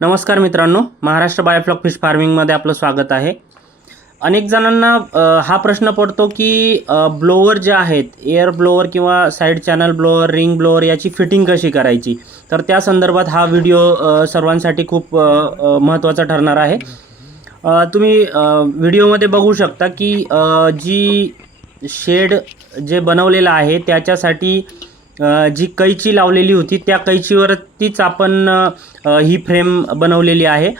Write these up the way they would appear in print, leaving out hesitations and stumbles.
नमस्कार मित्रांनो, Maharashtra biofloc fish फार्मिंगमध्ये आपलं स्वागत आहे. अनेक जणांना हा प्रश्न पडतो की ब्लोअर जे आहेत, एअर ब्लोअर किंवा side channel blower, ring blower याची फिटिंग कशी करायची. तर त्या संदर्भात हा व्हिडिओ सर्वांसाठी खूप महत्त्वाचा ठरणार आहे. तुम्ही व्हिडिओमध्ये बघू शकता की जी शेड जे बनवलेलं आहे त्याच्यासाठी जी कैची लावलेली होती त्या कैचीवरतीच आपण ही फ्रेम बनवलेली आहे.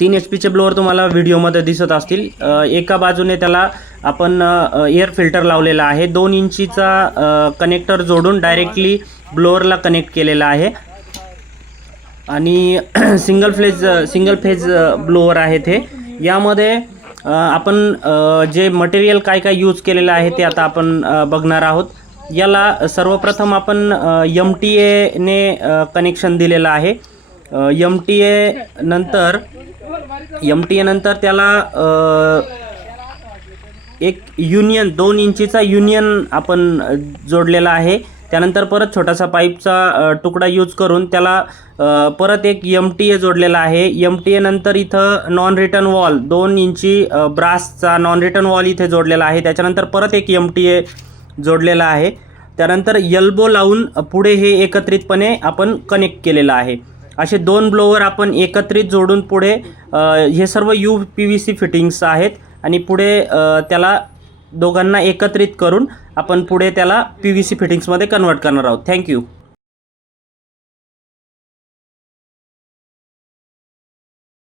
3 HP ब्लोअर तुम्हाला व्हिडिओमध्ये दिसत असतील. एका बाजूने त्याला आपण एअर फिल्टर लावलेला आहे. 2 इंचीचा कनेक्टर जोडून डायरेक्टली ब्लोअरला कनेक्ट केलेला आहे आणि सिंगल फेज ब्लोअर आहे ते. यामध्ये आपण जे मटेरियल काय काय यूज केलेलं आहे ते आता आपण बघणार आहोत. याला सर्वप्रथम आपण MTA ने कनेक्शन दिलेलं आहे. MTA नंतर त्याला एक युनियन 2 इंचीचा युनियन आपण जोडलेला आहे. त्यानंतर परत छोटासा पाईपचा तुकडा यूज करून त्याला परत एक MTA जोडलेला आहे. MTA नंतर इथं नॉन रिटर्न वॉल 2 इंची ब्रासचा नॉन रिटर्न वॉल इथे जोडलेला आहे. त्याच्यानंतर परत एक MTA जोडलेला आहे. त्यानंतर एल्बो लावून पुढे हे एकत्रितपणे आपण कनेक्ट केलेलं आहे. असे 2 ब्लोअर आपण एकत्रित जोडून पुढे हे सर्व UPVC फिटिंग्स आहेत आणि पुढे त्याला दोघांना एकत्रित करून आपण पुढे त्याला PVC फिटिंग्समध्ये कन्वर्ट करणार आहोत. थँक्यू.